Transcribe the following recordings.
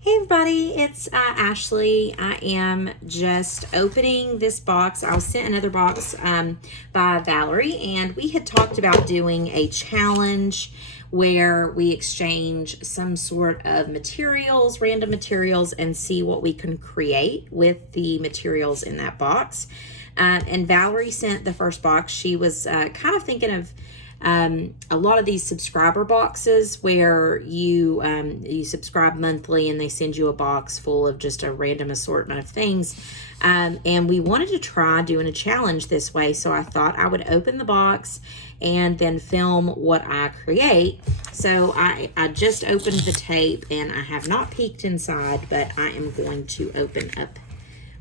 Hey everybody, it's Ashley. I am just opening this box. I was sent another box by Valarie, and we had talked about doing a challenge where we exchange some sort of materials, random materials, and see what we can create with the materials in that box. And Valarie sent the first box. She was kind of thinking of a lot of these subscriber boxes where you subscribe monthly and they send you a box full of just a random assortment of things. And we wanted to try doing a challenge this way, so I thought I would open the box and then film what I create. So I just opened the tape and I have not peeked inside, but I am going to open up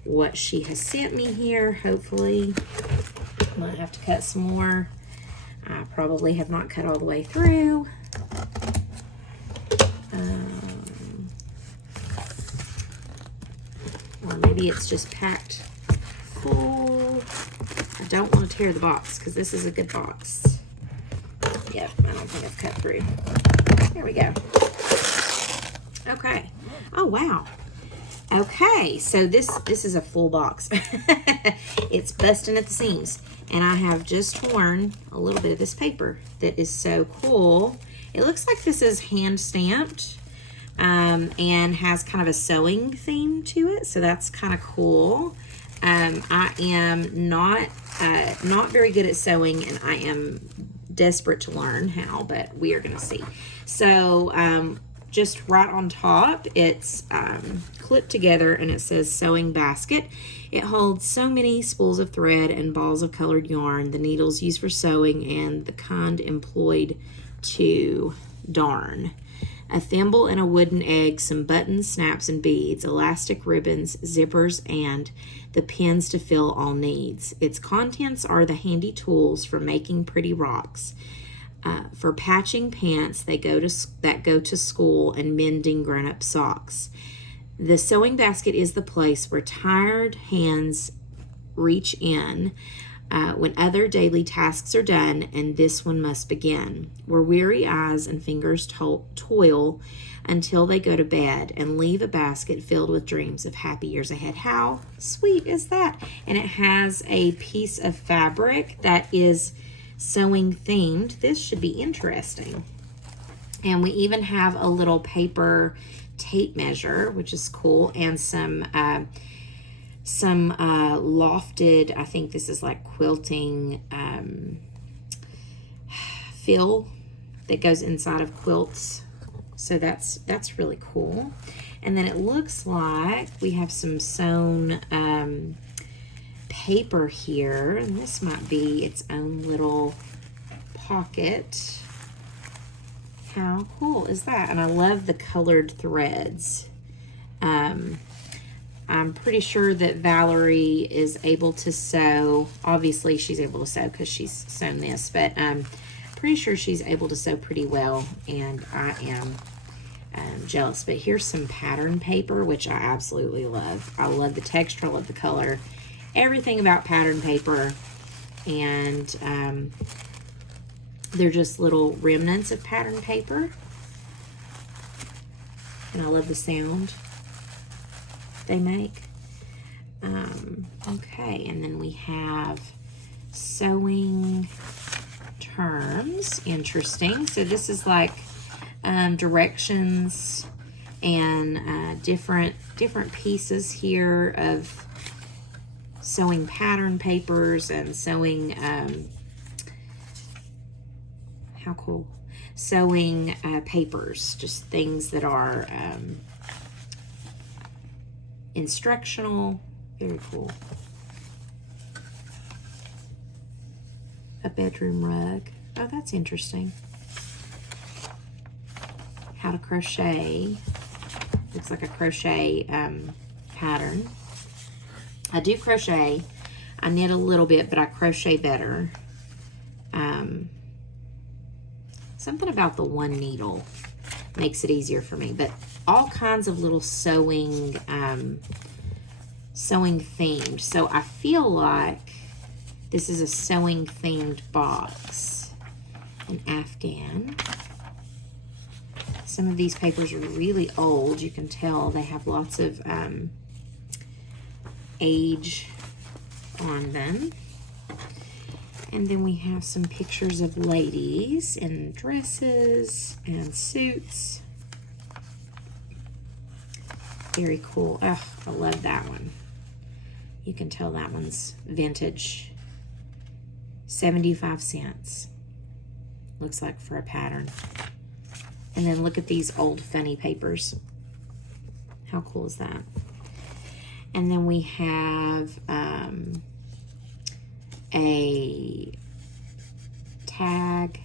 what she has sent me here. Hopefully, might have to cut some more. I probably have not cut all the way through. Or maybe it's just packed full. I don't want to tear the box because this is a good box. Yep, I don't think I've cut through. There we go. Okay. Oh, wow. Okay, so this is a full box. It's busting at the seams. And I have just torn a little bit of this paper that is so cool. It looks like this is hand stamped and has kind of a sewing theme to it. So that's kind of cool. I am not very good at sewing, and I am desperate to learn how, but we are going to see. So just right on top, it's clipped together and it says sewing basket. It holds so many spools of thread and balls of colored yarn, the needles used for sewing and the kind employed to darn. A thimble and a wooden egg, some buttons, snaps, and beads, elastic ribbons, zippers, and the pins to fill all needs. Its contents are the handy tools for making pretty rocks, for patching pants that go to school, and mending grown-up socks. The sewing basket is the place where tired hands reach in when other daily tasks are done, and this one must begin. Where weary eyes and fingers toil until they go to bed and leave a basket filled with dreams of happy years ahead. How sweet is that? And it has a piece of fabric that is sewing themed. This should be interesting. And we even have a little paper tape measure, which is cool, and some lofted, I think this is like quilting fill that goes inside of quilts. So that's really cool. And then it looks like we have some sewn paper here, and this might be its own little pocket. How cool is that? And I love the colored threads. I'm pretty sure that Valarie is able to sew. Obviously, she's able to sew because she's sewn this, but I'm pretty sure she's able to sew pretty well, and I am jealous. But here's some pattern paper, which I absolutely love. I love the texture, I love the color, everything about pattern paper, and they're just little remnants of pattern paper, and I love the sound they make. Okay, and then we have sewing terms. Interesting. So this is like directions and different pieces here of sewing pattern papers and sewing how cool, sewing papers, just things that are instructional. Very cool. A bedroom rug. Oh, that's interesting. How to crochet. Looks like a crochet pattern. I do crochet. I knit a little bit, but I crochet better. Something about the one needle makes it easier for me, but all kinds of little sewing themed. So I feel like this is a sewing themed box. An Afghan. Some of these papers are really old. You can tell they have lots of age on them. And then we have some pictures of ladies in dresses and suits. Very cool. Oh, I love that one. You can tell that one's vintage. 75 cents. Looks like for a pattern. And then look at these old funny papers. How cool is that? And then we have a tag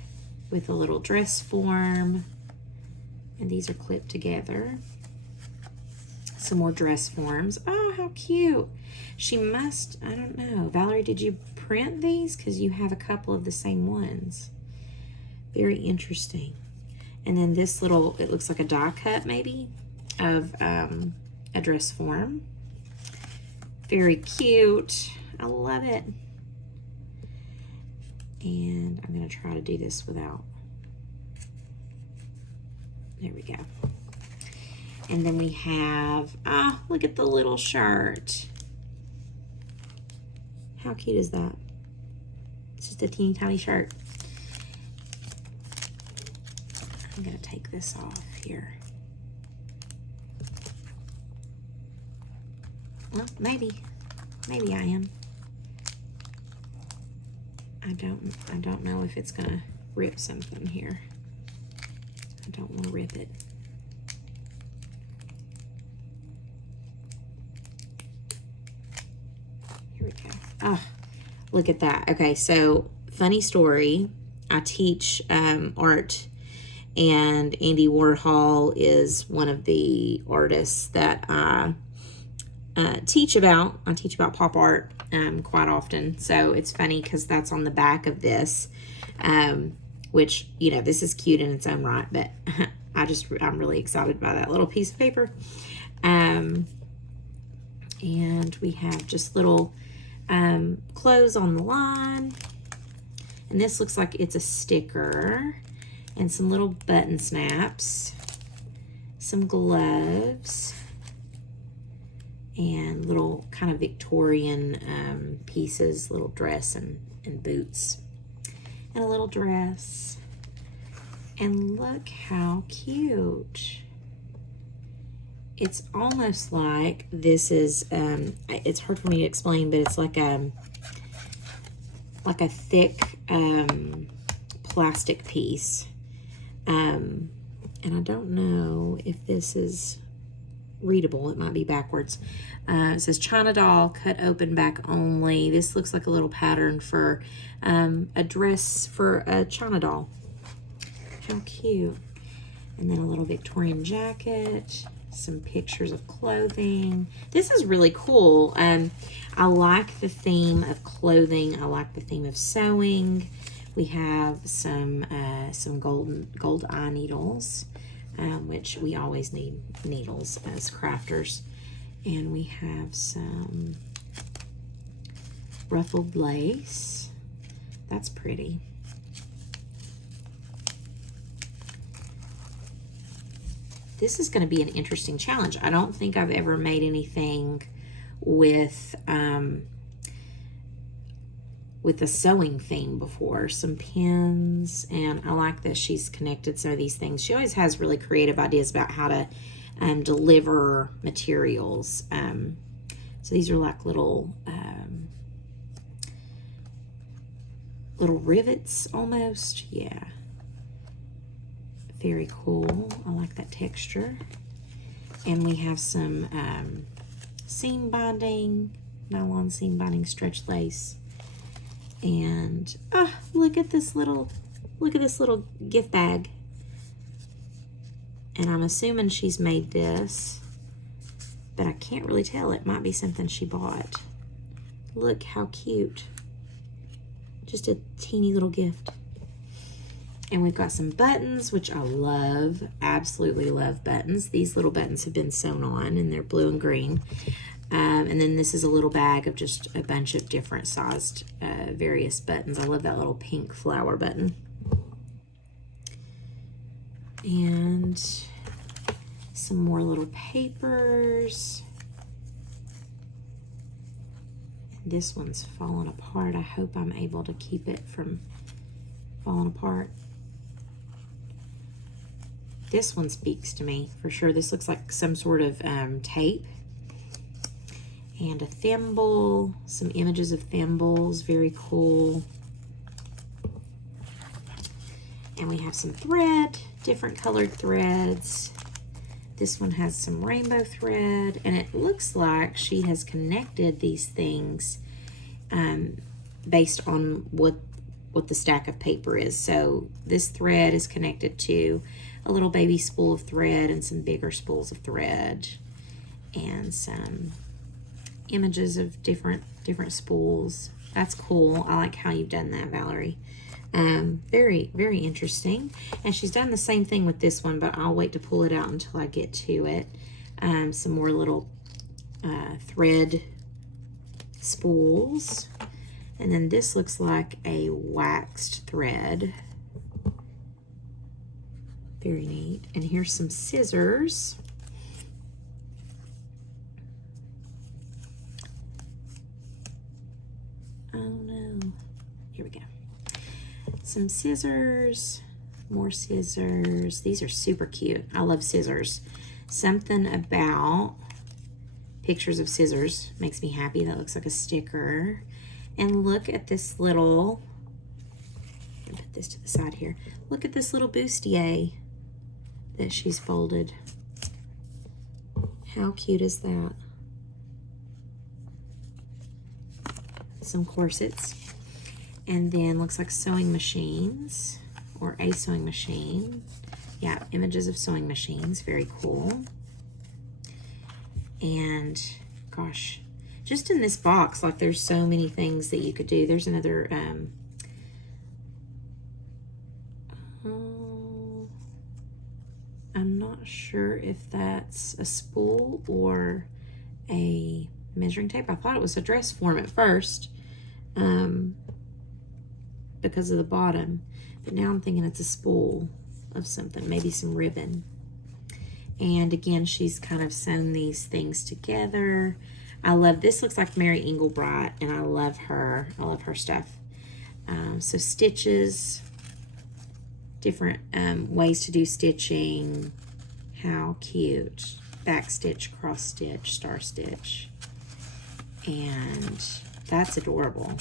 with a little dress form. And these are clipped together. Some more dress forms. Oh, how cute. She must, I don't know. Valarie, did you print these? Because you have a couple of the same ones. Very interesting. And then this little, it looks like a die cut maybe of a dress form. Very cute. I love it. And I'm going to try to do this without. There we go. And then we have, look at the little shirt. How cute is that? It's just a teeny tiny shirt. I'm going to take this off here. Well, maybe I am. I don't know if it's going to rip something here. I don't want to rip it. Here we go. Oh, look at that. Okay, so funny story. I teach art, and Andy Warhol is one of the artists that I teach about. I teach about pop art quite often. So it's funny because that's on the back of this, which, you know, this is cute in its own right, but I'm really excited by that little piece of paper. And we have just little clothes on the line. And this looks like it's a sticker. And some little button snaps. Some gloves. And little kind of Victorian pieces, little dress and boots. And a little dress. And look how cute. It's almost like this is, it's hard for me to explain, but it's like a thick plastic piece. And I don't know if this is readable. It might be backwards. It says China doll, cut open back only. This looks like a little pattern for a dress for a China doll. How cute. And then a little Victorian jacket, some pictures of clothing. This is really cool. I like the theme of clothing. I like the theme of sewing. We have some gold eye needles, which we always need needles as crafters. And we have some ruffled lace. That's pretty. This is going to be an interesting challenge. I don't think I've ever made anything with a sewing theme before. Some pins, and I like that she's connected some of these things. She always has really creative ideas about how to deliver materials. So these are like little rivets almost. Yeah. Very cool. I like that texture. And we have some seam binding, nylon seam binding stretch lace. And look at this little gift bag. And I'm assuming she's made this, but I can't really tell. It might be something she bought. Look how cute. Just a teeny little gift. And we've got some buttons, which I love, absolutely love buttons. These little buttons have been sewn on, and they're blue and green. And then this is a little bag of just a bunch of different sized various buttons. I love that little pink flower button. And some more little papers. This one's falling apart. I hope I'm able to keep it from falling apart. This one speaks to me for sure. This looks like some sort of tape. And a thimble, some images of thimbles, very cool. And we have some thread, different colored threads. This one has some rainbow thread, and it looks like she has connected these things based on what the stack of paper is. So this thread is connected to a little baby spool of thread and some bigger spools of thread, and some images of different spools. That's cool. I like how you've done that, Valarie. Very, very interesting. And she's done the same thing with this one, but I'll wait to pull it out until I get to it. Some more little thread spools. And then this looks like a waxed thread. Very neat. And here's some scissors. Oh no. Here we go. Some scissors, more scissors. These are super cute. I love scissors. Something about pictures of scissors makes me happy. That looks like a sticker. And look at this little, I'll put this to the side here. Look at this little bustier that she's folded. How cute is that? Some corsets. And then looks like sewing machines, or a sewing machine. Yeah, images of sewing machines, very cool. And gosh, just in this box, like there's so many things that you could do. There's another, I'm not sure if that's a spool or a measuring tape. I thought it was a dress form at first. Because of the bottom, but now I'm thinking it's a spool of something, maybe some ribbon. And again, she's kind of sewn these things together. I love, this looks like Mary Englebright, and I love her. I love her stuff. So stitches, different ways to do stitching. How cute. Back stitch, cross stitch, star stitch. And that's adorable.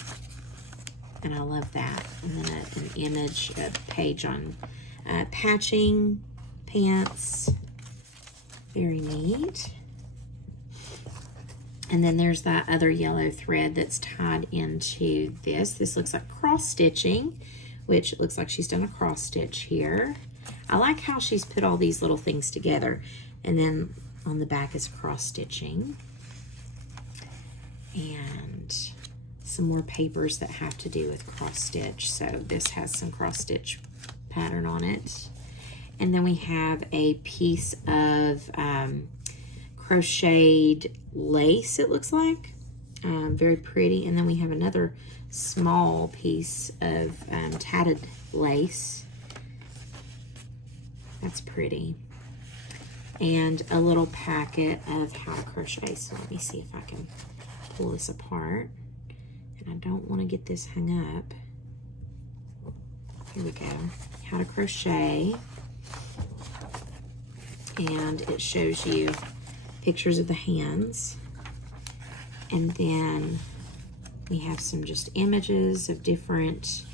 And I love that. And then an image, a page on patching pants. Very neat. And then there's that other yellow thread that's tied into this. This looks like cross stitching, which it looks like she's done a cross stitch here. I like how she's put all these little things together. And then on the back is cross stitching. And some more papers that have to do with cross stitch. So this has some cross stitch pattern on it. And then we have a piece of crocheted lace, it looks like. Very pretty. And then we have another small piece of tatted lace. That's pretty. And a little packet of how to crochet. So let me see if I can pull this apart. And I don't want to get this hung up. Here we go. How to crochet. And it shows you pictures of the hands. And then we have some just images of different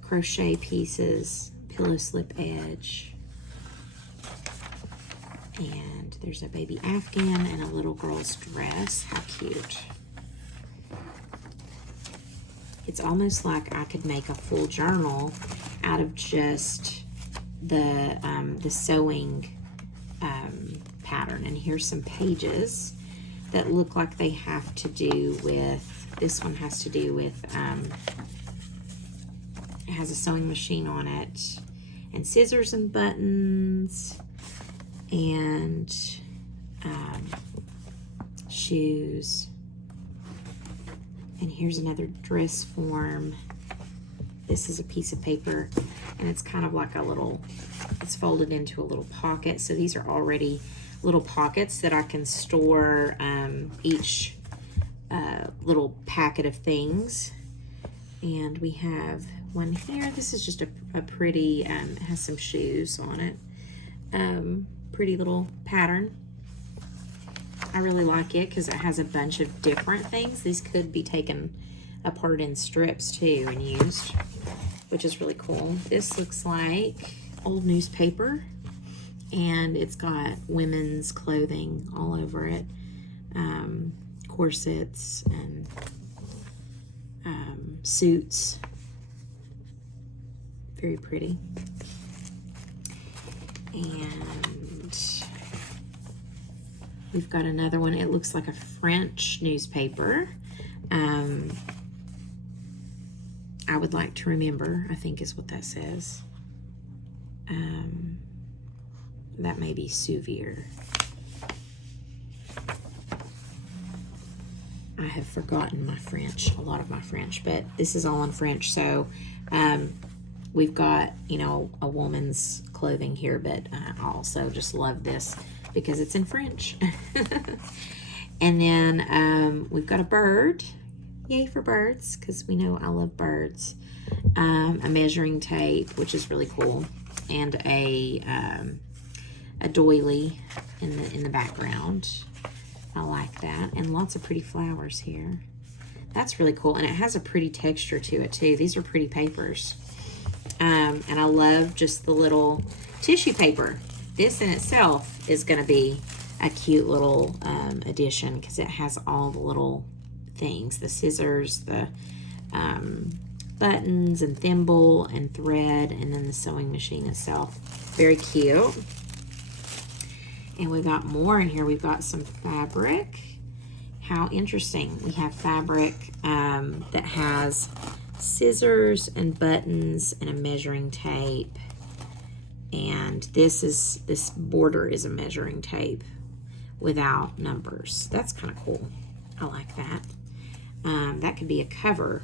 crochet pieces, pillow slip edge. And there's a baby Afghan and a little girl's dress. How cute. It's almost like I could make a full journal out of just the sewing pattern. And here's some pages that look like they have to do with, this one has to do with, it has a sewing machine on it, and scissors and buttons, and shoes. And here's another dress form. This is a piece of paper, and it's kind of like a little, it's folded into a little pocket. So these are already little pockets that I can store each little packet of things. And we have one here. This is just a pretty, it has some shoes on it. Pretty little pattern. I really like it because it has a bunch of different things. These could be taken apart in strips too and used, which is really cool. This looks like old newspaper, and it's got women's clothing all over it, corsets and suits. Very pretty. And we've got another one. It looks like a French newspaper. I would like to remember, I think is what that says. That may be souvenir. I have forgotten my French, a lot of my French, but this is all in French. So we've got, you know, a woman's clothing here, but I also just love this because it's in French. And then we've got a bird. Yay for birds, because we know I love birds. A measuring tape, which is really cool, and a doily in the background. I like that, and lots of pretty flowers here. That's really cool, and it has a pretty texture to it too. These are pretty papers, and I love just the little tissue paper. This in itself is going to be a cute little addition because it has all the little things, the scissors, the buttons and thimble and thread, and then the sewing machine itself. Very cute. And we've got more in here. We've got some fabric. How interesting. We have fabric that has scissors and buttons and a measuring tape. And this border is a measuring tape without numbers. That's kind of cool. I like that. That could be a cover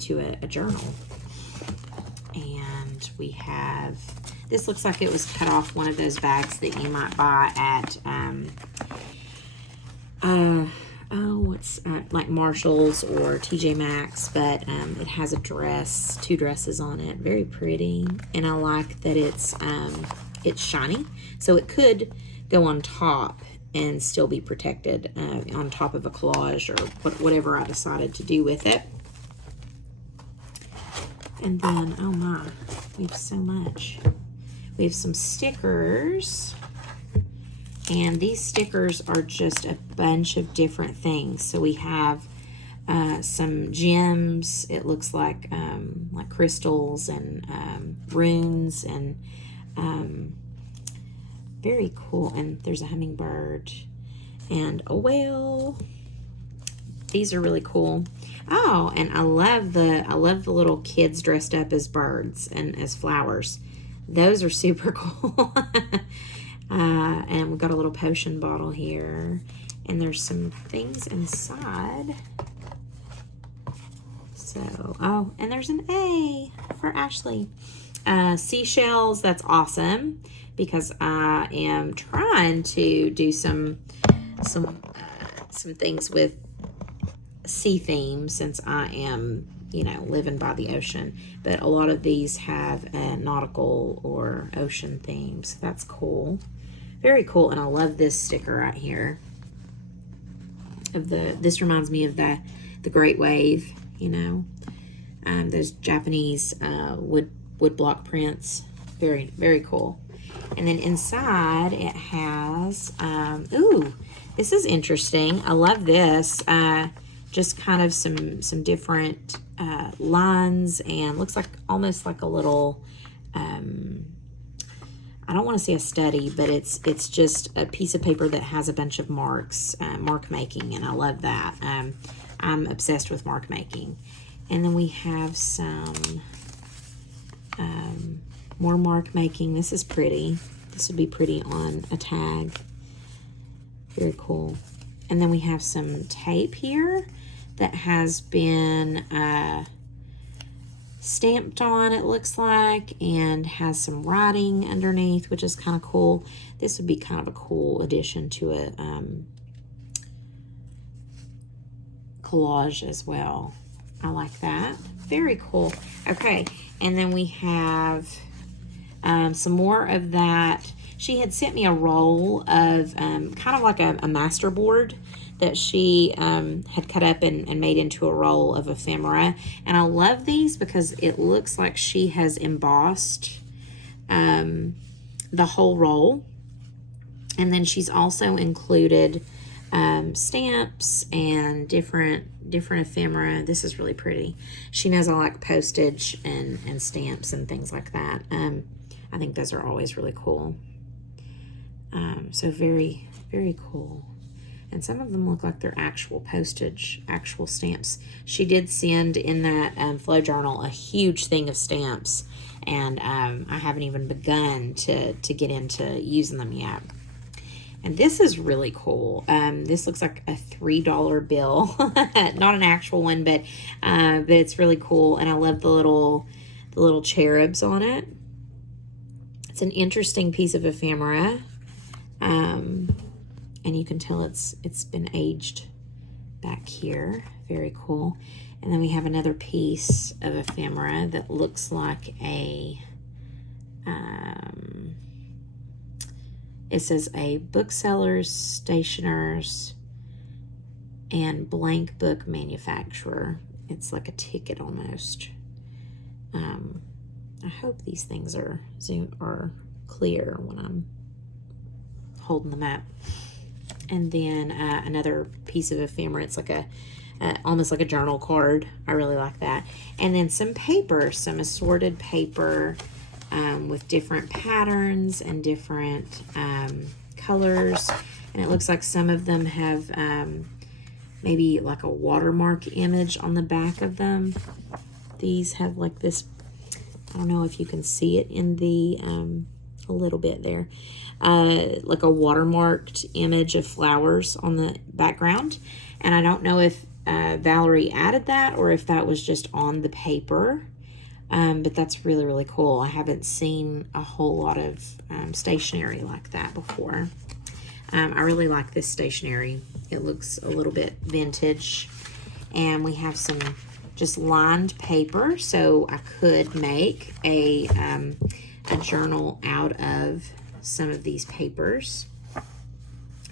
to a journal. And we have, this looks like it was cut off one of those bags that you might buy at, like Marshall's or TJ Maxx, but it has a dress, 2 dresses on it. Very pretty. And I like that it's shiny, so it could go on top and still be protected on top of a collage or whatever I decided to do with it. And then, oh my, we have so much. We have some stickers, and these stickers are just a bunch of different things. So we have some gems, it looks like crystals and runes, and very cool. And there's a hummingbird and a whale. These are really cool. Oh, and I love the little kids dressed up as birds and as flowers. Those are super cool. And we've got a little potion bottle here, and there's some things inside. So, oh, and there's an A for Ashley. Seashells, that's awesome, because I am trying to do some things with sea themes, since I am, you know, living by the ocean. But a lot of these have nautical or ocean themes. That's cool. Very cool. And I love this sticker right here. This reminds me of the Great Wave, you know. Those Japanese wood block prints. Very, very cool. And then inside it has, ooh, this is interesting. I love this. Just kind of some different lines, and looks like almost like a little, I don't want to say a study, but it's just a piece of paper that has a bunch of marks, mark making, and I love that. I'm obsessed with mark making. And then we have some more mark making. This is pretty. This would be pretty on a tag. Very cool. And then we have some tape here that has been stamped on, it looks like, and has some writing underneath, which is kind of cool. This would be kind of a cool addition to a collage as well. I like that. Very cool. Okay, and then we have some more of that. She had sent me a roll of kind of like a master board that she had cut up and made into a roll of ephemera. And I love these because it looks like she has embossed the whole roll. And then she's also included stamps and different ephemera. This is really pretty. She knows I like postage and stamps and things like that. I think those are always really cool. So very, very cool. And some of them look like they're actual postage, actual stamps. She did send in that flow journal a huge thing of stamps, and I haven't even begun to get into using them yet. And this is really cool. This looks like a $3 bill, not an actual one, but it's really cool. And I love the little cherubs on it. It's an interesting piece of ephemera. And you can tell it's been aged back here. Very cool. And then we have another piece of ephemera that looks like a, it says a booksellers, stationers, and blank book manufacturer. It's like a ticket almost. I hope these things are clear when I'm holding them up. And then another piece of ephemera. It's like almost like a journal card. I really like that. And then some paper, some assorted paper with different patterns and different colors. And it looks like some of them have maybe like a watermark image on the back of them. These have like this, I don't know if you can see it in the, a little bit there. Like a watermarked image of flowers on the background. And I don't know if Valarie added that or if that was just on the paper. But that's really, really cool. I haven't seen a whole lot of stationery like that before. I really like this stationery. It looks a little bit vintage. And we have some just lined paper. So I could make a journal out of some of these papers.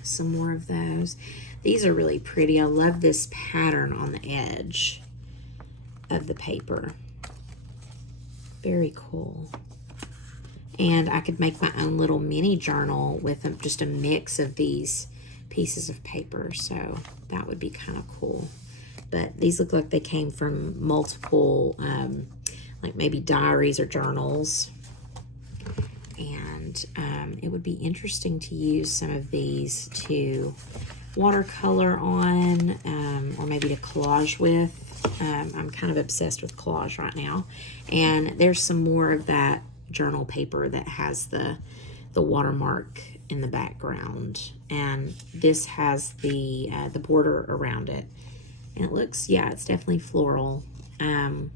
Some more of those. These are really pretty. I love this pattern on the edge of the paper. Very cool. And I could make my own little mini journal with just a mix of these pieces of paper. So that would be kind of cool. But these look like they came from multiple, like maybe diaries or journals. And it would be interesting to use some of these to watercolor on or maybe to collage with. I'm kind of obsessed with collage right now. And there's some more of that journal paper that has the watermark in the background. And this has the border around it. And it looks, yeah, it's definitely floral. And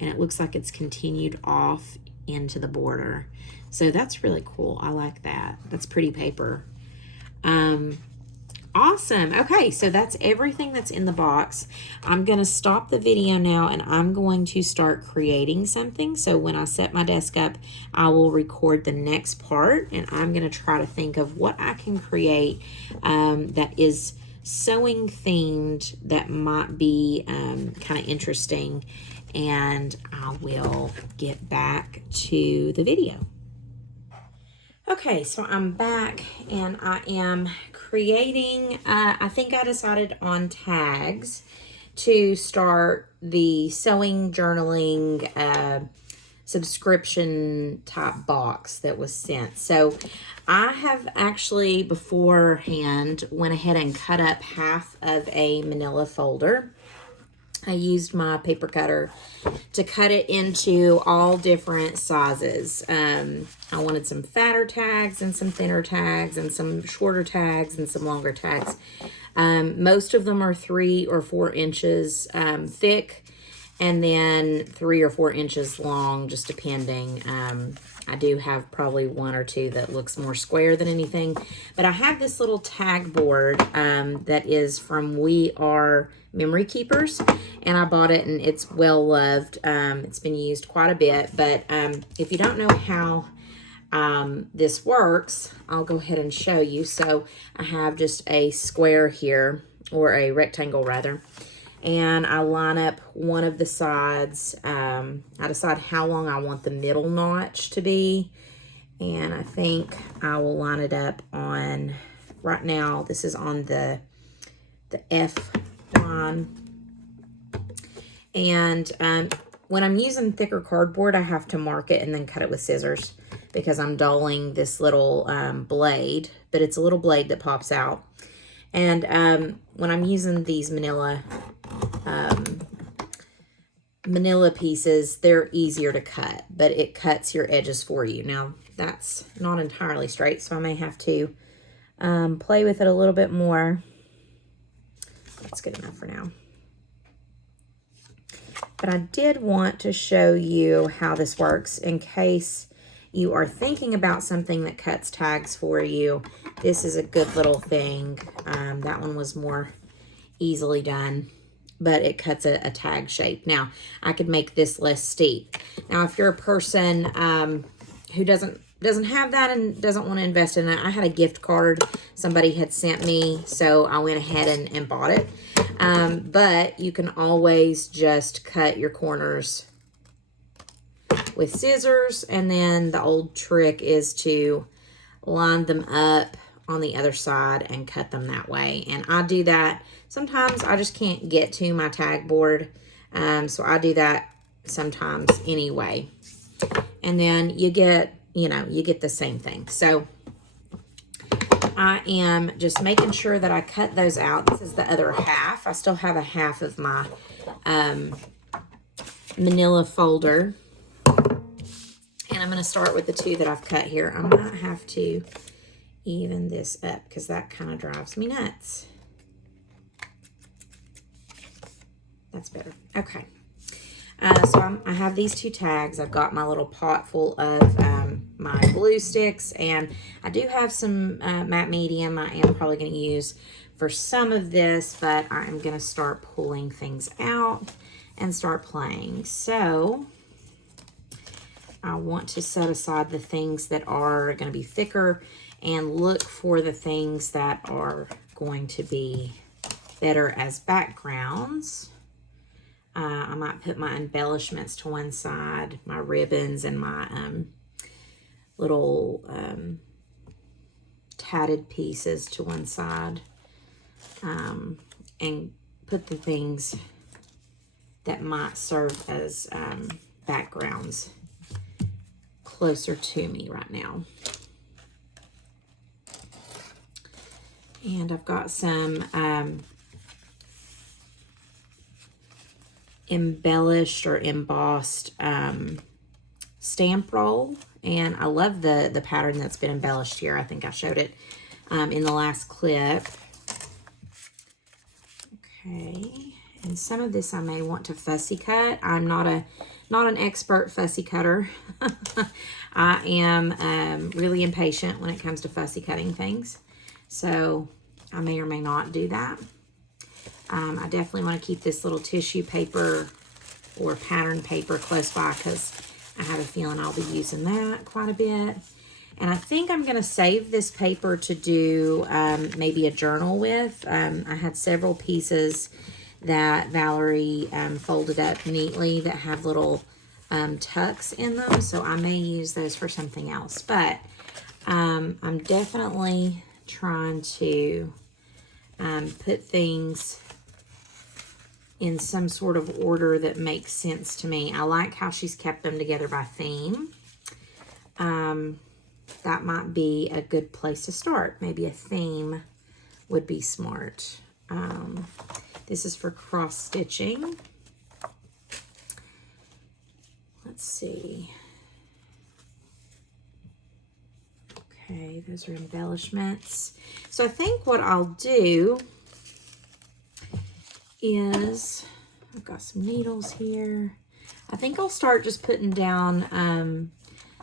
it looks like it's continued off into the border. So that's really cool. I like that. That's pretty paper. Awesome. Okay, so that's everything that's in the box. I'm going to stop the video now and I'm going to start creating something. So when I set my desk up, I will record the next part and I'm going to try to think of what I can create that is sewing themed that might be kind of interesting, and I will get back to the video. Okay, so I'm back and I am creating, I think I decided on tags to start the sewing journaling subscription type box that was sent. So I have actually beforehand went ahead and cut up half of a manila folder. I used my paper cutter to cut it into all different sizes. I wanted some fatter tags and some thinner tags and some shorter tags and some longer tags. Most of them are 3 or 4 inches thick. and then 3 or 4 inches long, just depending. I do have probably 1 or 2 that looks more square than anything. But I have this little tag board that is from We Are Memory Keepers. And I bought it, and it's well loved. It's been used quite a bit. But if you don't know how this works, I'll go ahead and show you. So I have just a square here, or a rectangle rather. And I line up one of the sides. I decide how long I want the middle notch to be. And I think I will line it up on, right now, this is on the F line. And when I'm using thicker cardboard, I have to mark it and then cut it with scissors because I'm dulling this little blade. But it's a little blade that pops out. And when I'm using these manila pieces, they're easier to cut, but it cuts your edges for you. Now, that's not entirely straight, so I may have to play with it a little bit more. That's good enough for now. But I did want to show you how this works in case you are thinking about something that cuts tags for you. This is a good little thing. That one was more easily done, but it cuts a tag shape. Now, I could make this less steep. Now, if you're a person who doesn't have that and doesn't want to invest in it, I had a gift card somebody had sent me, so I went ahead and bought it. But you can always just cut your corners with scissors, and then the old trick is to line them up on the other side and cut them that way. And I do that. Sometimes I just can't get to my tag board, so I do that sometimes anyway. And then you get the same thing. So I am just making sure that I cut those out. This is the other half. I still have a half of my manila folder. And I'm going to start with the 2 that I've cut here. I might have to even this up because that kind of drives me nuts. That's better. Okay. So I have these 2 tags. I've got my little pot full of my glue sticks, and I do have some matte medium I am probably going to use for some of this, but I'm going to start pulling things out and start playing. So I want to set aside the things that are going to be thicker and look for the things that are going to be better as backgrounds. I might put my embellishments to one side, my ribbons and my little tatted pieces to one side, and put the things that might serve as backgrounds closer to me right now. And I've got some embellished or embossed stamp roll, and I love the pattern that's been embellished here. I think I showed it in the last clip. Okay, and some of this I may want to fussy cut. I'm not an expert fussy cutter. I am really impatient when it comes to fussy cutting things, so I may or may not do that. I definitely want to keep this little tissue paper or pattern paper close by because I have a feeling I'll be using that quite a bit. And I think I'm going to save this paper to do maybe a journal with. I had several pieces that Valarie folded up neatly that have little tucks in them, so I may use those for something else. But I'm definitely trying to put things in some sort of order that makes sense to me. I like how she's kept them together by theme. That might be a good place to start. Maybe a theme would be smart. This is for cross stitching. Let's see. Okay, those are embellishments. So I think what I'll do is I've got some needles here. I think I'll start just putting down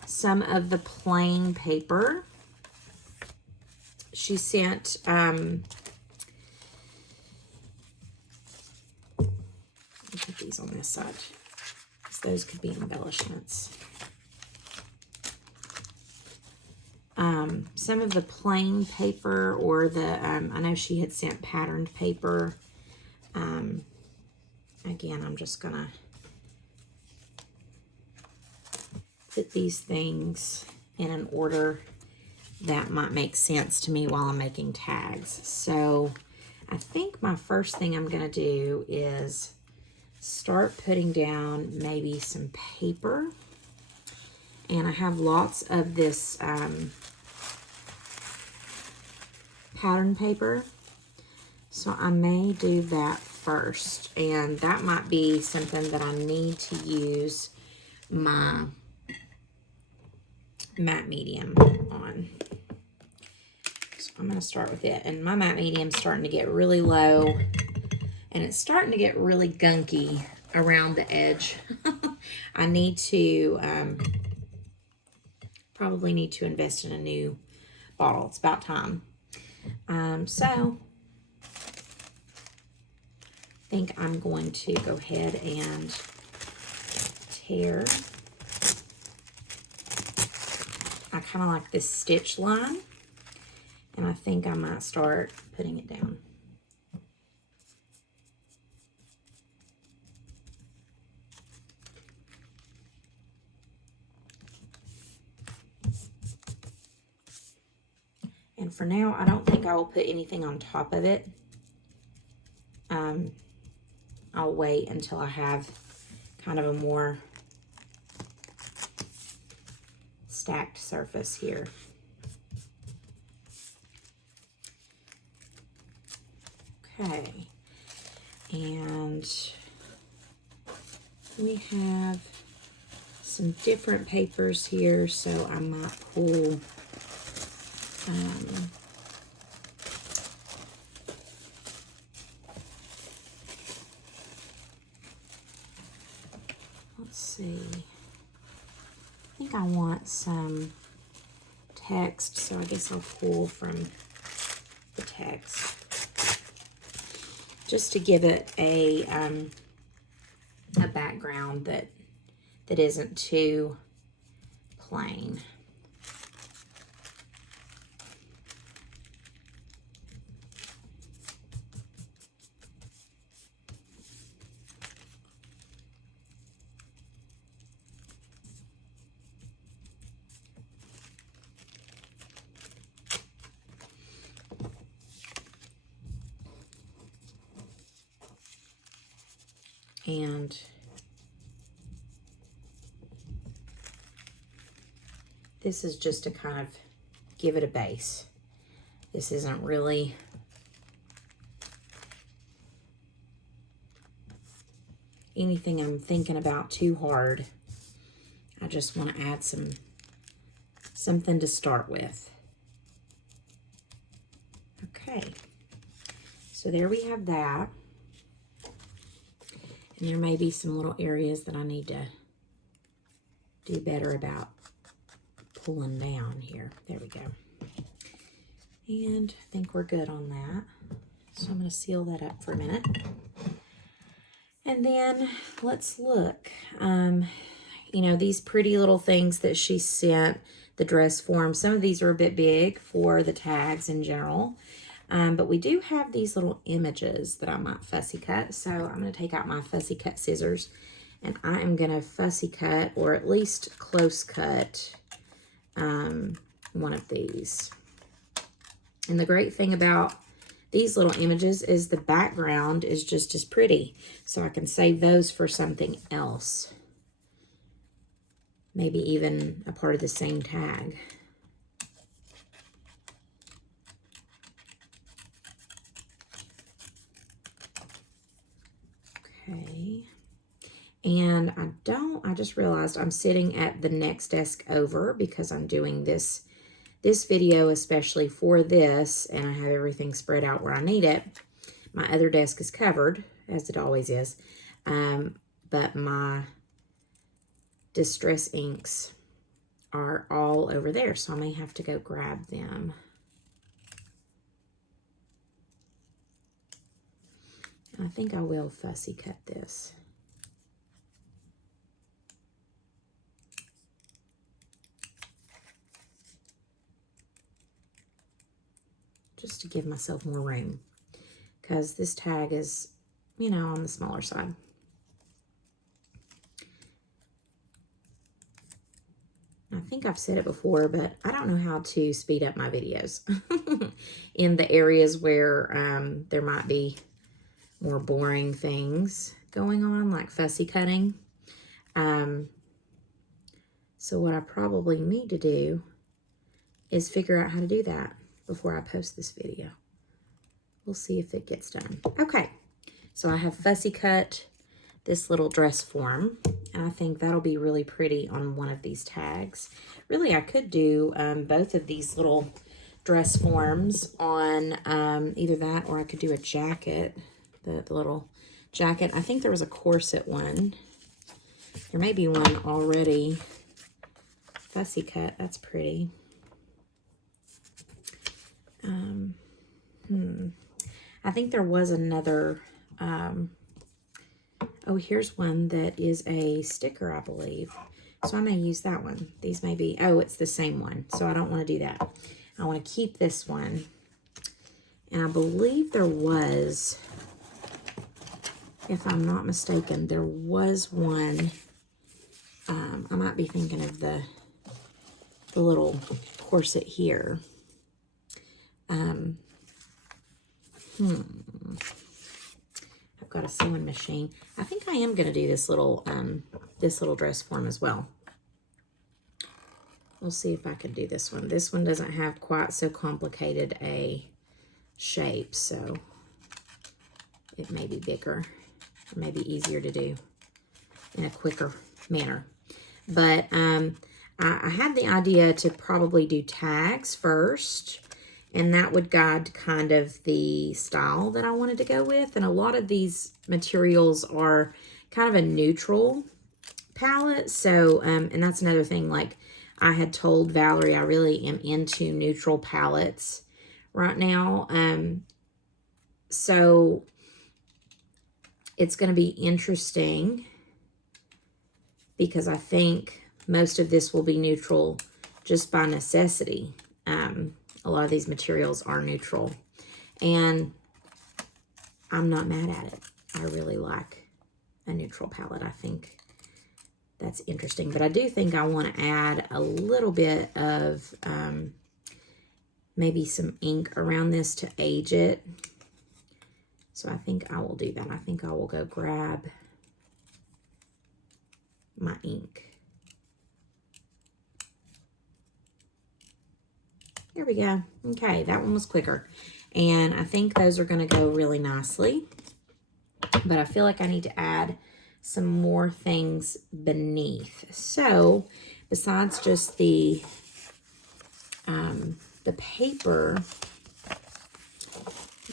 some of the plain paper. She sent, put these on this side, because those could be embellishments. Some of the plain paper, or the, I know she had sent patterned paper. Again, I'm just gonna put these things in an order that might make sense to me while I'm making tags. So I think my first thing I'm gonna do is start putting down maybe some paper. And I have lots of this pattern paper, so I may do that first, and that might be something that I need to use my matte medium on. So I'm going to start with it, and my matte medium's starting to get really low, and it's starting to get really gunky around the edge. I need to probably need to invest in a new bottle. It's about time. So I think I'm going to go ahead and tear. I kind of like this stitch line, and I think I might start putting it down. And for now, I don't think I will put anything on top of it. I'll wait until I have kind of a more stacked surface here. Okay, and we have some different papers here, so I might pull let's see, I think I want some text, so I guess I'll pull from the text just to give it a background that isn't too plain. And this is just to kind of give it a base. This isn't really anything I'm thinking about too hard. I just want to add something to start with. Okay, so there we have that. And there may be some little areas that I need to do better about pulling down here. There we go. And I think we're good on that. So I'm going to seal that up for a minute. And then let's look. You know, these pretty little things that she sent, the dress form. Some of these are a bit big for the tags in general. But we do have these little images that I might fussy cut. So I'm going to take out my fussy cut scissors, and I am going to fussy cut, or at least close cut, one of these. And the great thing about these little images is the background is just as pretty. So I can save those for something else. Maybe even a part of the same tag. Okay, and I just realized I'm sitting at the next desk over because I'm doing this video especially for this, and I have everything spread out where I need it. My other desk is covered, as it always is. but my Distress inks are all over there, so I may have to go grab them. I think I will fussy cut this. Just to give myself more room, because this tag is, you know, on the smaller side. I think I've said it before, but I don't know how to speed up my videos in the areas where there might be more boring things going on, like fussy cutting. So what I probably need to do is figure out how to do that before I post this video. We'll see if it gets done. Okay, so I have fussy cut this little dress form, and I think that'll be really pretty on one of these tags. Really, I could do both of these little dress forms on either that, or I could do a jacket, the little jacket. I think there was a corset one. There may be one already fussy cut. That's pretty. I think there was another, oh, here's one that is a sticker, I believe. So I may use that one. These may be, oh, it's the same one. So I don't want to do that. I want to keep this one. And I believe there was, if I'm not mistaken, there was one, I might be thinking of the little corset here. I've got a sewing machine. I think I am going to do this little dress form as well. We'll see if I can do this one. This one doesn't have quite so complicated a shape, so it may be bigger. It may be easier to do in a quicker manner. But I had the idea to probably do tags first, and that would guide kind of the style that I wanted to go with. And a lot of these materials are kind of a neutral palette. So, and that's another thing, like I had told Valerie, I really am into neutral palettes right now. So it's going to be interesting because I think most of this will be neutral just by necessity. A lot of these materials are neutral, and I'm not mad at it. I really like a neutral palette. I think that's interesting, but I do think I want to add a little bit of maybe some ink around this to age it. So I think I will do that. I think I will go grab my ink. There we go. Okay, that one was quicker. And I think those are going to go really nicely. But I feel like I need to add some more things beneath. So, besides just the paper,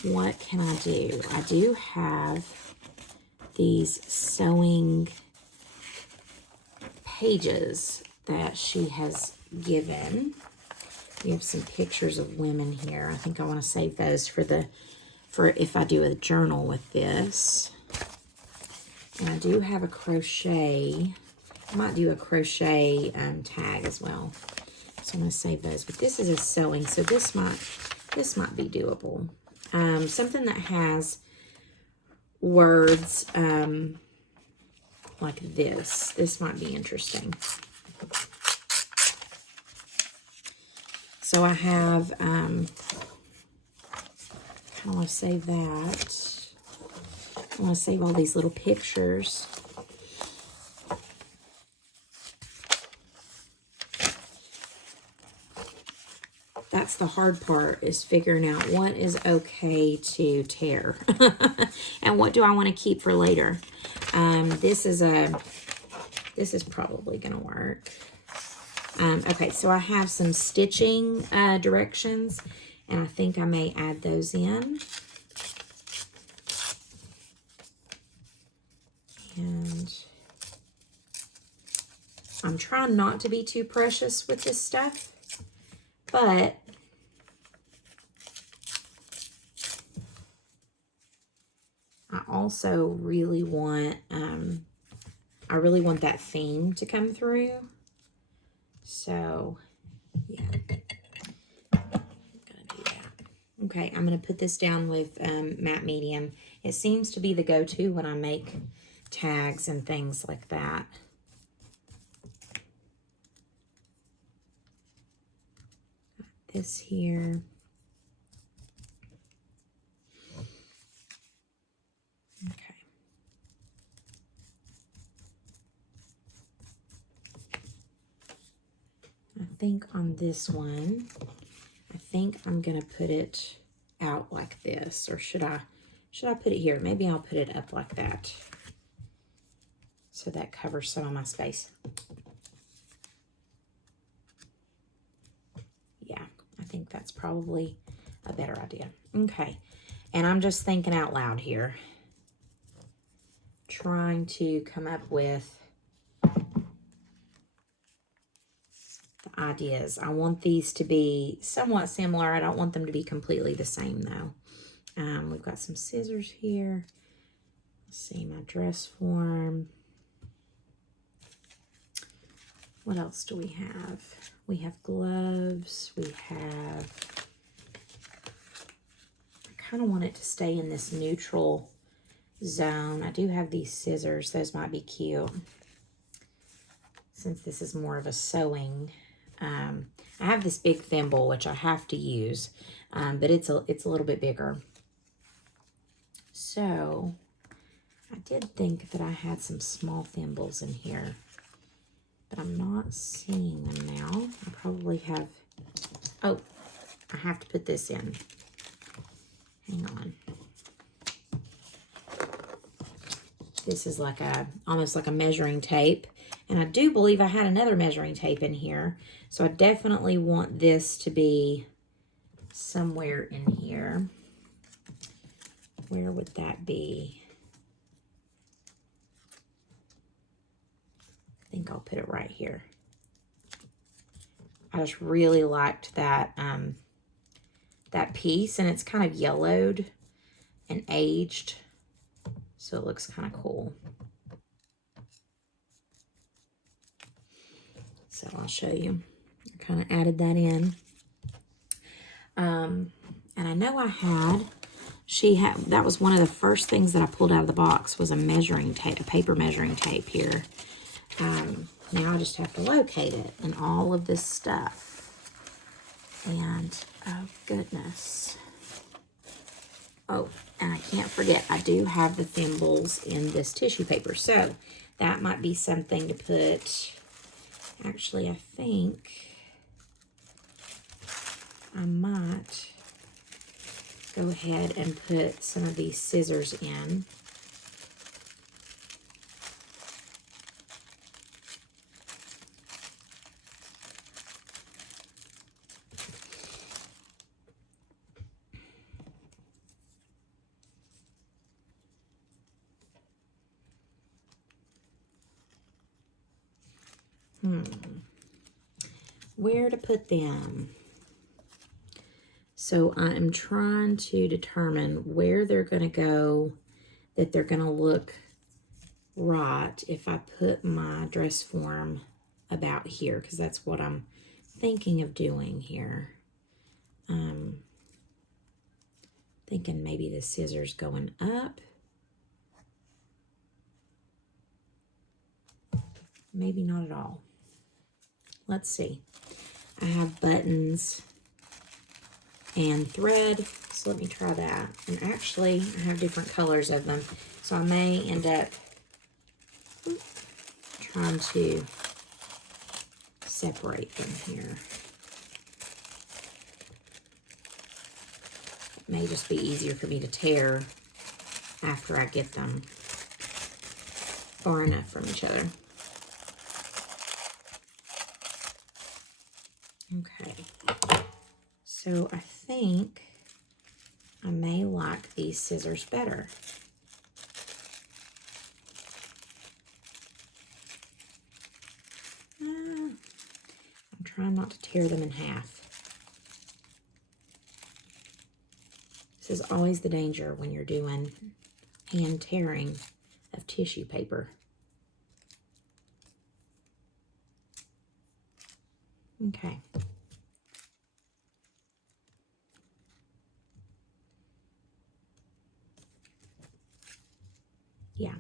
what can I do? I do have these sewing pages that she has given. We have some pictures of women here. I think I want to save those for if I do a journal with this. And I do have a crochet. I might do a crochet tag as well. So I'm going to save those. But this is a sewing, so this might be doable. Something that has words like this. This might be interesting. So I have, I want to save that. I want to save all these little pictures. That's the hard part, is figuring out what is okay to tear and what do I want to keep for later. This is probably going to work. Okay, so I have some stitching directions, and I think I may add those in. I'm trying not to be too precious with this stuff, but I also really want, I really want that theme to come through. So, yeah, I'm gonna do that. Okay, I'm gonna put this down with matte medium. It seems to be the go-to when I make tags and things like that. Got this here. Okay. I think on this one, I think I'm gonna put it out like this, or should I put it here? Maybe I'll put it up like that, so that covers some of my space. Yeah, I think that's probably a better idea. Okay, and I'm just thinking out loud here, trying to come up with the ideas. I want these to be somewhat similar. I don't want them to be completely the same though. We've got some scissors here. Let's see, my dress form. What else do we have? We have gloves. We have, I kind of want it to stay in this neutral zone. I do have these scissors. Those might be cute, since this is more of a sewing. I have this big thimble, which I have to use, but it's a little bit bigger. So I did think that I had some small thimbles in here, but I'm not seeing them now. I probably have, oh, I have to put this in. Hang on. This is like almost like a measuring tape. And I do believe I had another measuring tape in here. So I definitely want this to be somewhere in here. Where would that be? I think I'll put it right here. I just really liked that, that piece, and it's kind of yellowed and aged, so it looks kind of cool. So I'll show you. I kind of added that in. And I know I had, that was one of the first things that I pulled out of the box, was a measuring tape, a paper measuring tape here. Now I just have to locate it and all of this stuff. And, oh goodness. Oh, and I can't forget, I do have the thimbles in this tissue paper. So that might be something to put. Actually, I think I might go ahead and put some of these scissors in. Where to put them? So I'm trying to determine where they're going to go, that they're going to look right if I put my dress form about here, because that's what I'm thinking of doing here. Thinking maybe the scissors going up. Maybe not at all. Let's see. I have buttons and thread, so let me try that. And actually, I have different colors of them, so I may end up trying to separate them here. It may just be easier for me to tear after I get them far enough from each other. Okay, so I think I may like these scissors better. trying not to tear them in half. This is always the danger when you're doing hand tearing of tissue paper. Okay. Yeah.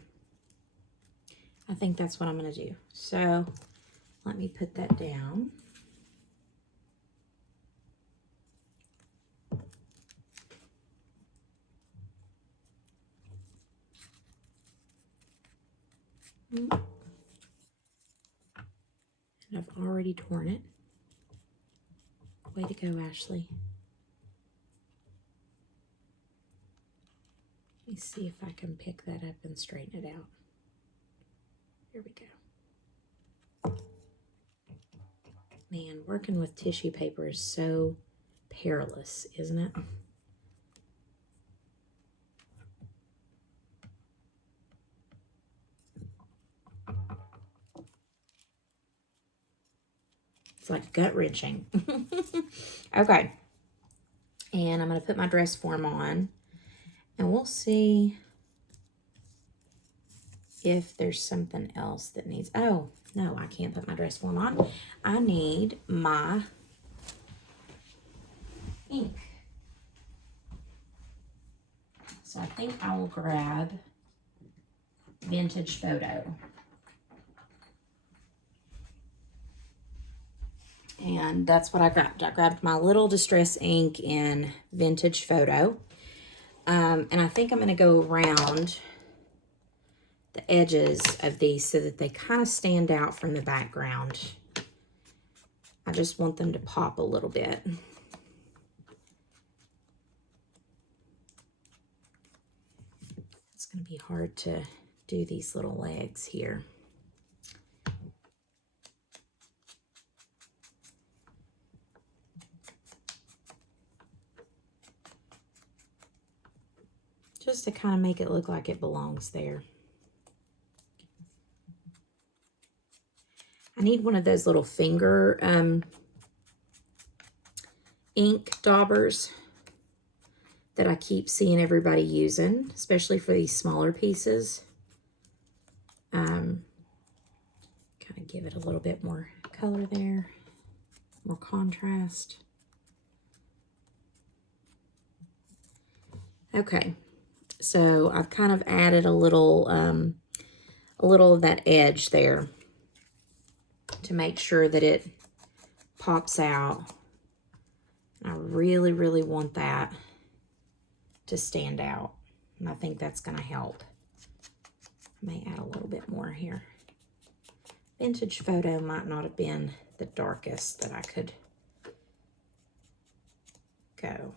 I think that's what I'm going to do. So let me put that down. And I've already torn it. Way to go, Ashley. Let me see if I can pick that up and straighten it out. Here we go. Man, working with tissue paper is so perilous, isn't it? It's like gut-wrenching. Okay. And I'm going to put my dress form on. And we'll see if there's something else that needs... Oh, no, I can't put my dress form on. I need my ink. So I think I will grab Vintage Photo. And that's what I grabbed. I grabbed my little distress ink in Vintage Photo. And I think I'm going to go around the edges of these so that they kind of stand out from the background. I just want them to pop a little bit. It's going to be hard to do these little legs here. Just to kind of make it look like it belongs there. I need one of those little finger ink daubers that I keep seeing everybody using, especially for these smaller pieces. Kind of give it a little bit more color there, more contrast. Okay. So I've kind of added a little of that edge there to make sure that it pops out. I really, really want that to stand out. And I think that's going to help. I may add a little bit more here. Vintage Photo might not have been the darkest that I could go.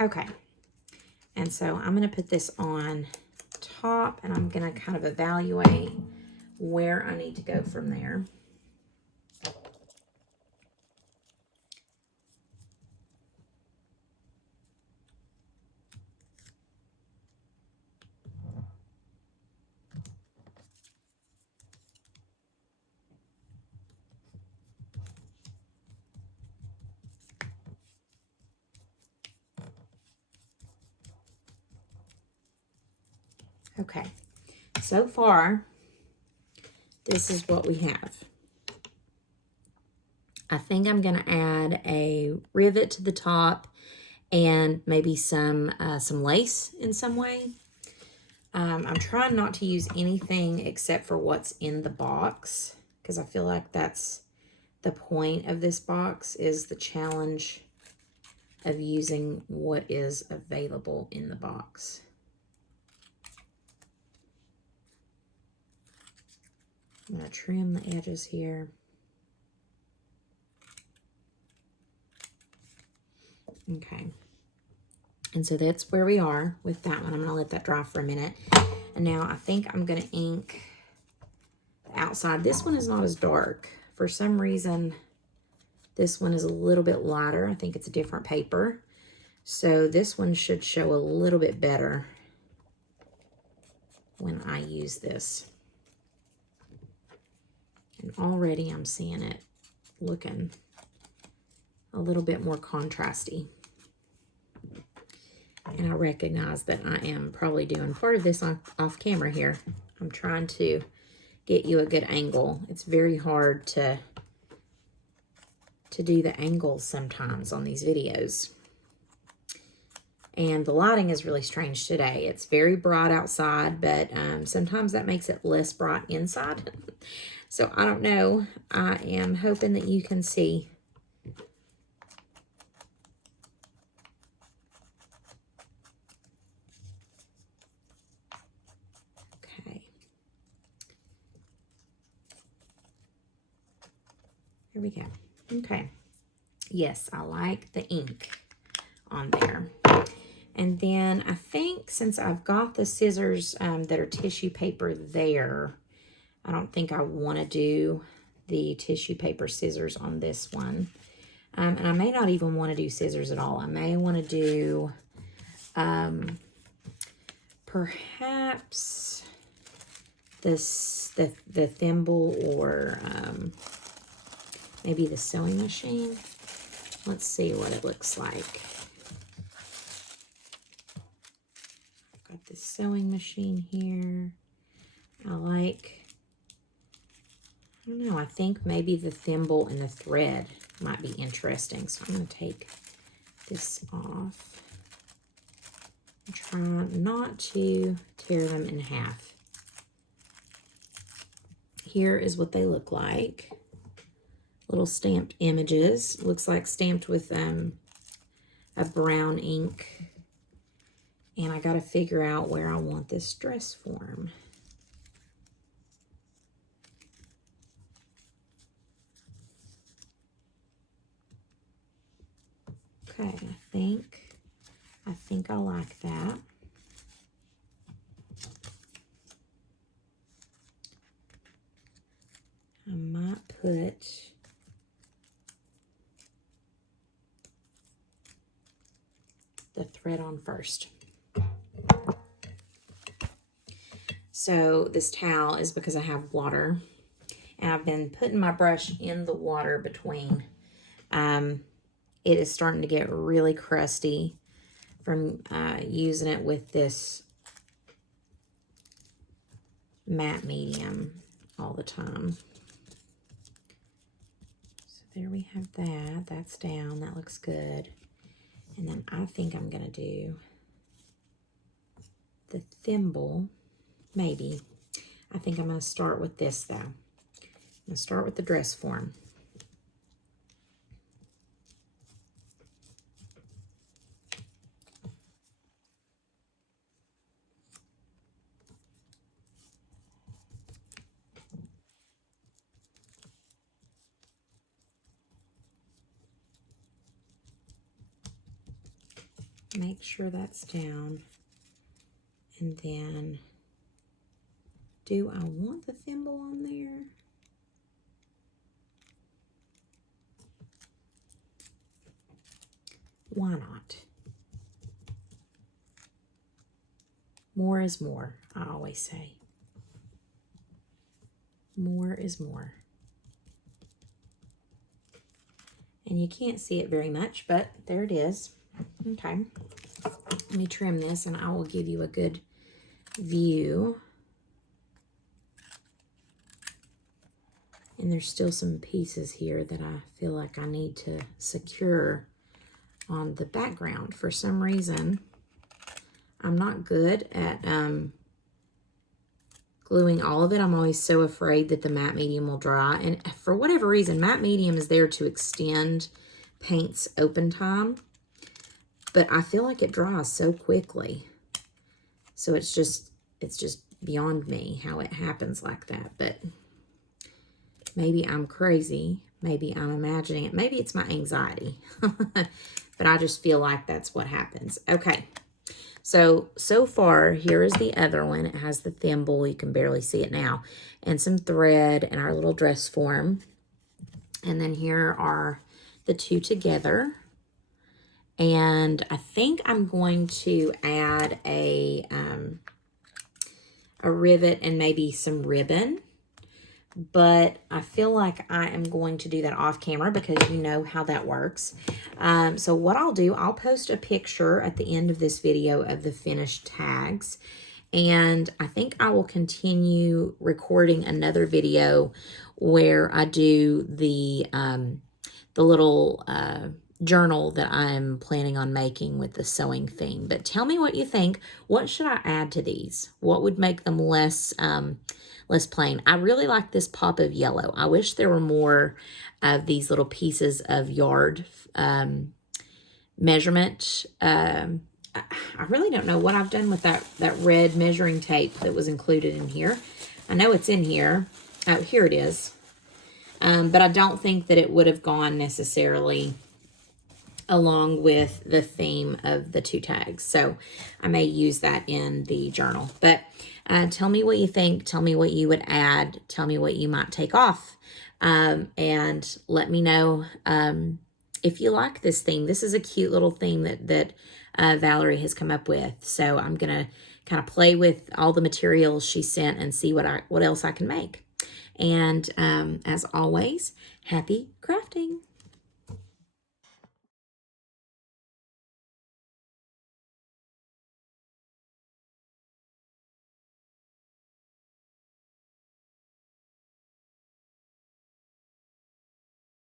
Okay, and so I'm going to put this on top, and I'm going to kind of evaluate where I need to go from there. Okay, so far, this is what we have. I think I'm going to add a rivet to the top and maybe some lace in some way. I'm trying not to use anything except for what's in the box, because I feel like that's the point of this box, is the challenge of using what is available in the box. I'm going to trim the edges here. Okay. And so that's where we are with that one. I'm going to let that dry for a minute. And now I think I'm going to ink the outside. This one is not as dark. For some reason, this one is a little bit lighter. I think it's a different paper. So this one should show a little bit better when I use this. already I'm seeing it looking a little bit more contrasty. And I recognize that I am probably doing part of this off camera here. I'm trying to get you a good angle. It's very hard to do the angles sometimes on these videos. And the lighting is really strange today. It's very bright outside, but sometimes that makes it less bright inside. So I don't know. I am hoping that you can see. Okay. There we go. Okay. Yes, I like the ink on there. And then I think since I've got the scissors that are tissue paper there, I don't think I want to do the tissue paper scissors on this one. And I may not even want to do scissors at all. I may want to do perhaps the thimble or maybe the sewing machine. Let's see what it looks like. Got this sewing machine here. I don't know, I think maybe the thimble and the thread might be interesting. So I'm going to take this off and try not to tear them in half. Here is what they look like. Little stamped images. Looks like stamped with a brown ink. And I got to figure out where I want this dress form. Okay, I think I like that. I might put the thread on first. So this towel is because I have water, and I've been putting my brush in the water between. It is starting to get really crusty from using it with this matte medium all the time. So there we have that. That's down. That looks good. And then I think I'm going to do the thimble. Maybe. I think I'm going to start with this, though. I'm going to start with the dress form. Make sure that's down. And then, do I want the thimble on there? Why not? More is more, I always say. More is more. And you can't see it very much, but there it is. Okay. Let me trim this and I will give you a good view. And there's still some pieces here that I feel like I need to secure on the background. For some reason, I'm not good at gluing all of it. I'm always so afraid that the matte medium will dry. And for whatever reason, matte medium is there to extend paint's open time. But I feel like it dries so quickly. So it's just beyond me how it happens like that. But maybe I'm crazy. Maybe I'm imagining it. Maybe it's my anxiety. But I just feel like that's what happens. Okay. So far, here is the other one. It has the thimble. You can barely see it now. And some thread and our little dress form. And then here are the two together. And I think I'm going to add a rivet and maybe some ribbon but I feel like I am going to do that off camera because you know how that works. So what I'll do, I'll post a picture at the end of this video of the finished tags. And I think I will continue recording another video where I do the little journal that I'm planning on making with the sewing theme. But tell me what you think. What should I add to these? What would make them less plain? I really like this pop of yellow. I wish there were more of these little pieces of yard measurement. I really don't know what I've done with that red measuring tape that was included in here. I know it's in here. Oh, here it is. But I don't think that it would have gone necessarily along with the theme of the 2 tags. So I may use that in the journal. But tell me what you think. Tell me what you would add. Tell me what you might take off. And let me know if you like this theme. This is a cute little theme that Valarie has come up with. So I'm going to kind of play with all the materials she sent and see what else I can make. And as always, happy crafting.